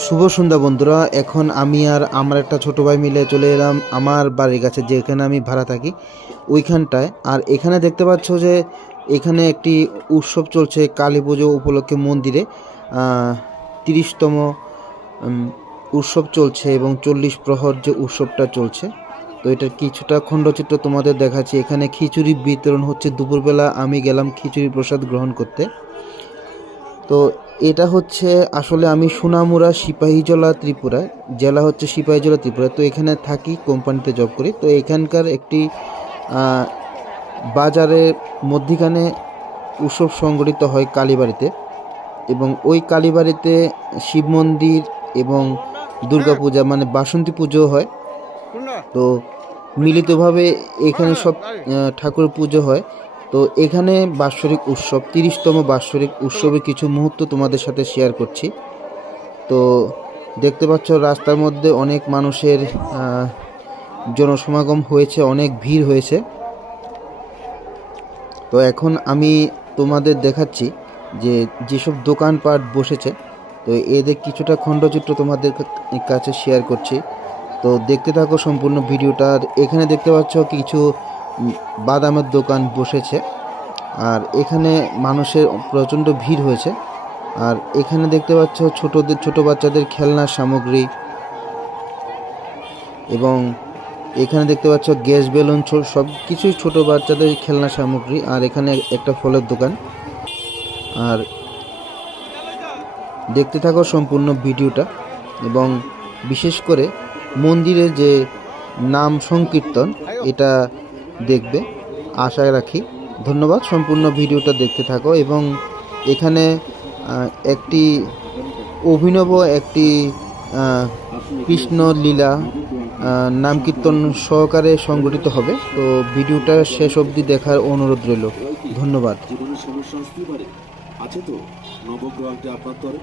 শুভ সন্ধ্যা বন্ধুরা, এখন আমি আর আমার একটা ছোট ভাই মিলে চলে এলাম আমার বাড়ির কাছে, যেখানে আমি ভাড়া থাকি। ওইখানটায়, আর এখানে দেখতে পাচ্ছ যে এখানে একটি উৎসব চলছে কালী পুজো উপলক্ষে মন্দিরে। তিরিশতম উৎসব চলছে এবং চল্লিশ প্রহর যে উৎসবটা চলছে। তো এটার কিছুটা খণ্ডচিত্র তোমাদের দেখাচ্ছি। এখানে খিচুড়ি বিতরণ হচ্ছে। দুপুরবেলা আমি গেলাম খিচুড়ি প্রসাদ গ্রহণ করতে। তো এটা হচ্ছে আসলে আমি সোনামুড়া সিপাহীজলা ত্রিপুরা জেলা হচ্ছে সিপাহীজলা ত্রিপুরা। তো এখানে থাকি কোম্পানিতে জব করি। তো এখানকার একটি বাজারের মধ্যিখানে উৎসব সংগঠিত হয় কালীবাড়িতে এবং ওই কালীবাড়িতে শিব মন্দির এবং দুর্গাপূজা মানে বাসন্তী পুজো হয়। তো মিলিতভাবে এখানে সব ঠাকুর পুজো হয়। তো এখানে বাৎসরিক উৎসব, তিরিশতম বাৎসরিক উৎসবের কিছু মুহূর্ত তোমাদের সাথে শেয়ার করছি। তো দেখতে পাচ্ছ রাস্তার মধ্যে অনেক মানুষের জনসমাগম হয়েছে, অনেক ভিড় হয়েছে। তো এখন আমি তোমাদের দেখাচ্ছি যে যেসব দোকানপাট বসেছে, তো এদের কিছুটা খণ্ডচিত্র তোমাদের কাছে শেয়ার করছি। তো দেখতে থাকো সম্পূর্ণ ভিডিওটা। এখানে দেখতে পাচ্ছ কিছু বাদামের দোকান বসেছে। আর এখানে মানুষের প্রচণ্ড ভিড় হয়েছে। আর এখানে দেখতে পাচ্ছ ছোটদের, ছোট বাচ্চাদের খেলনার সামগ্রী। এবং এখানে দেখতে পাচ্ছ গ্যাস বেলুন সব কিছুই ছোট বাচ্চাদের খেলনা সামগ্রী। আর এখানে একটা ফলের দোকান। আর দেখতে থাকো সম্পূর্ণ ভিডিওটা। এবং বিশেষ করে মন্দিরে যে নাম সংকীর্তন, এটা দেখবে। আশা রাখি। ধন্যবাদ। সম্পূর্ণ ভিডিওটা দেখতে থাকো এবং এখানে একটি অভিনব একটি কৃষ্ণ লীলা নাম কীর্তন সহকারে সংগঠিত হবে। তো ভিডিওটা শেষ অবধি দেখার অনুরোধ রইল। ধন্যবাদ। আছে তো? আপনার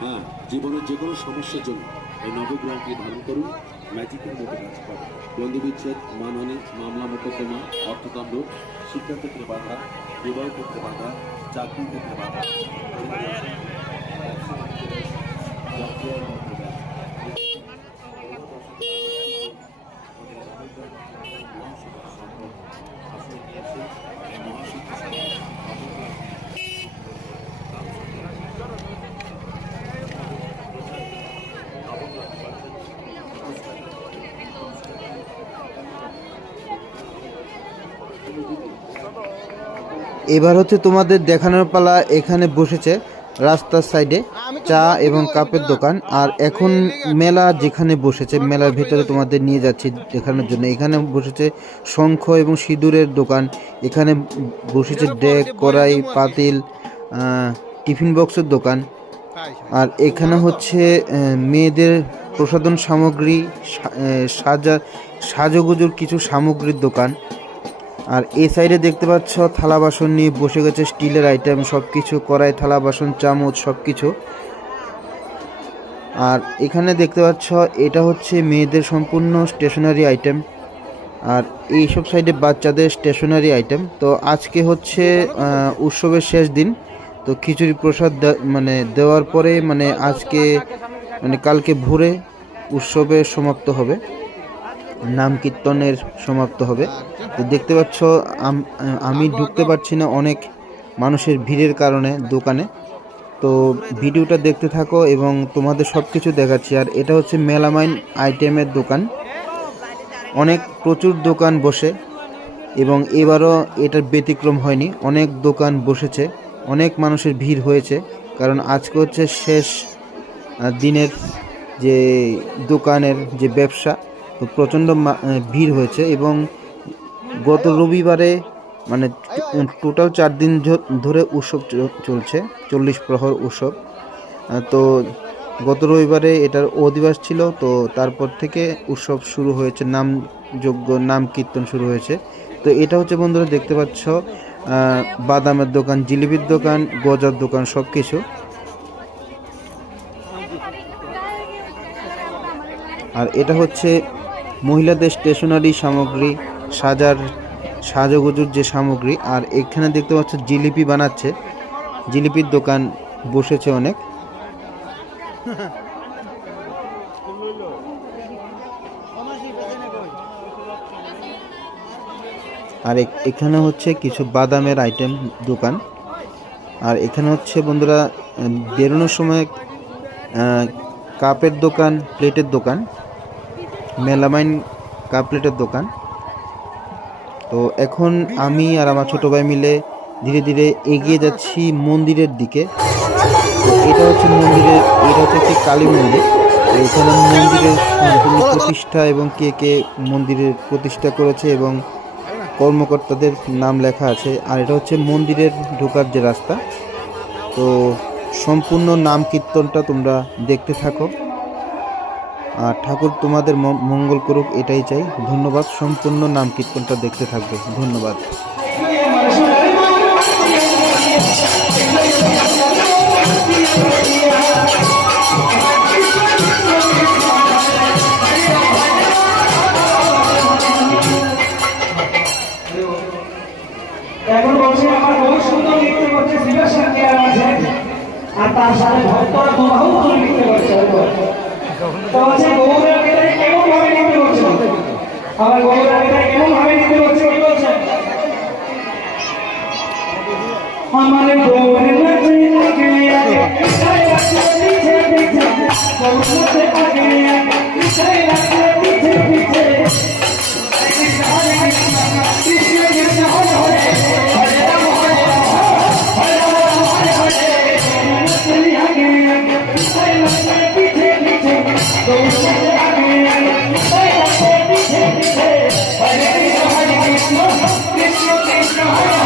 হ্যাঁ জীবনের যে কোনো সমস্যার জন্য এই ধারণ করুন। ম্যাজিকের মতো কাজ করে। বন্ধু বিচ্ছেদ মানহানি, মামলা, মোকদ্দমা অর্থদণ্ড শিক্ষার ক্ষেত্রে বাধা বিবাহ ক্ষেত্রে বাধা চাকরি ক্ষেত্রে বাধা। এবার হচ্ছে তোমাদের দেখানোর পালা এখানে বসেছে রাস্তার সাইডে চা এবং কাপের দোকান। আর এখন মেলা যেখানে বসেছে, মেলার ভেতরে তোমাদের নিয়ে যাচ্ছি দেখানোর জন্য। এখানে বসেছে শঙ্খ এবং সিঁদুরের দোকান। এখানে বসেছে ডেক, কড়াই, পাতিল টিফিন বক্সের দোকান। আর এখানে হচ্ছে মেয়েদের প্রসাধন সামগ্রী সাজা, সাজগুজুর কিছু সামগ্রীর দোকান। আর এই সাইডে দেখতে পাচ্ছ, থালা বাসন নিয়ে বসে গেছে, স্টিলের আইটেম সব কিছু কড়াই, থালা বাসন, চামচ সব কিছু আর এখানে দেখতে পাচ্ছ, এটা হচ্ছে মেয়েদের সম্পূর্ণ স্টেশনারি আইটেম আর এই সব সাইডে বাচ্চাদের স্টেশনারি আইটেম তো আজকে হচ্ছে উৎসবের শেষ দিন। তো খিচুড়ি প্রসাদ মানে দেওয়ার পরে মানে আজকে মানে কালকে ভোরে উৎসবের সমাপ্ত হবে। নাম কীর্তনের সমাপ্ত হবে। তো দেখতে পাচ্ছ, আম- ঢুকতে পারছি না অনেক মানুষের ভিড়ের কারণে দোকানে। তো ভিডিওটা দেখতে থাকো এবং তোমাদের সব কিছু দেখাচ্ছি। আর এটা হচ্ছে মেলামাইন আইটেমের দোকান। অনেক প্রচুর দোকান বসে এবং এবারও এটার ব্যতিক্রম হয়নি। অনেক দোকান বসেছে, অনেক মানুষের ভিড় হয়েছে। কারণ আজকে হচ্ছে শেষ দিনের যে দোকানের যে ব্যবসা প্রচণ্ড ভিড় হয়েছে এবং গত রবিবারে মানে টোটাল চার দিন ধরে উৎসব চলছে, চল্লিশ প্রহর উৎসব। তো গত রবিবারে এটার অধিবাস ছিল, তো তারপর থেকে উৎসব শুরু হয়েছে, নাম যজ্ঞ, নাম কীর্তন শুরু হয়েছে। তো এটা হচ্ছে বন্ধুরা, দেখতে পাচ্ছ বাদামের দোকান, জিলিপির দোকান, গজার দোকান সব কিছু আর এটা হচ্ছে মহিলাদের স্টেশনারি সামগ্রী, সাজার, সাজগুজুর যে সামগ্রী, আর এখানে দেখতে পাচ্ছ জিলিপি বানাচ্ছে। জিলিপির দোকান বসেছে অনেক। আর এখানে হচ্ছে কিছু বাদামের আইটেম দোকান। আর এখানে হচ্ছে বন্ধুরা বেরোনোর সময় কাপের দোকান প্লেটের দোকান। মেলামাইন কাপ প্লেটের দোকান। তো এখন আমি আর আমার ছোট ভাই মিলে ধীরে ধীরে এগিয়ে যাচ্ছি মন্দিরের দিকে। তো এটা হচ্ছে মন্দিরের, এটা হচ্ছে একটি কালী মন্দির। এখানে মন্দিরের প্রতিষ্ঠা এবং কে কে মন্দিরের প্রতিষ্ঠা করেছে এবং কর্মকর্তাদের নাম লেখা আছে। আর এটা হচ্ছে মন্দিরের ঢোকার যে রাস্তা। তো সম্পূর্ণ নাম কীর্তনটা তোমরা দেখতে থাকো। ঠাকুর তোমাদের মঙ্গল করুক, এটাই চাই। ধন্যবাদ, সম্পূর্ণ নাম কীর্তনটা দেখতে থাকবে। ধন্যবাদ। আর তার সাথে ভক্তরা দুবাহু করে লিখতে করছে তো বলছে গৌরা গেলে কেমন ভাবে লিখতে করছে আমার গৌরা গেলে কেমন ভাবে লিখতে করছে আমার গৌরে আগে আগে কৃষ্ণ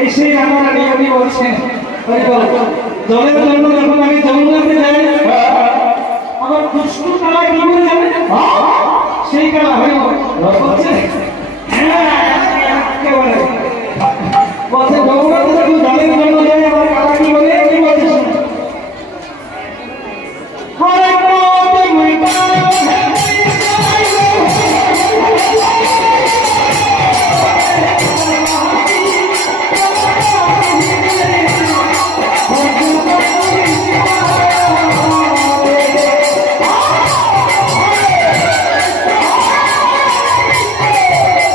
এই সেই আমরা নিয়মই বলছেন। জলের জন্য যখন আমি জমুনাতে যাই, আমার দুষ্টু কালায় জমুনে যাবে। সেই কালা হয়ে হচ্ছে? হ্যাঁ একেবারে। বলছে জমুনাতে যখন জলের জন্য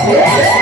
Yeah.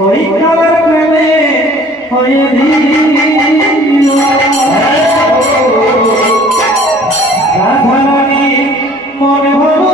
ওই কালার প্রেমে হয়ে রাধারানী মনে হল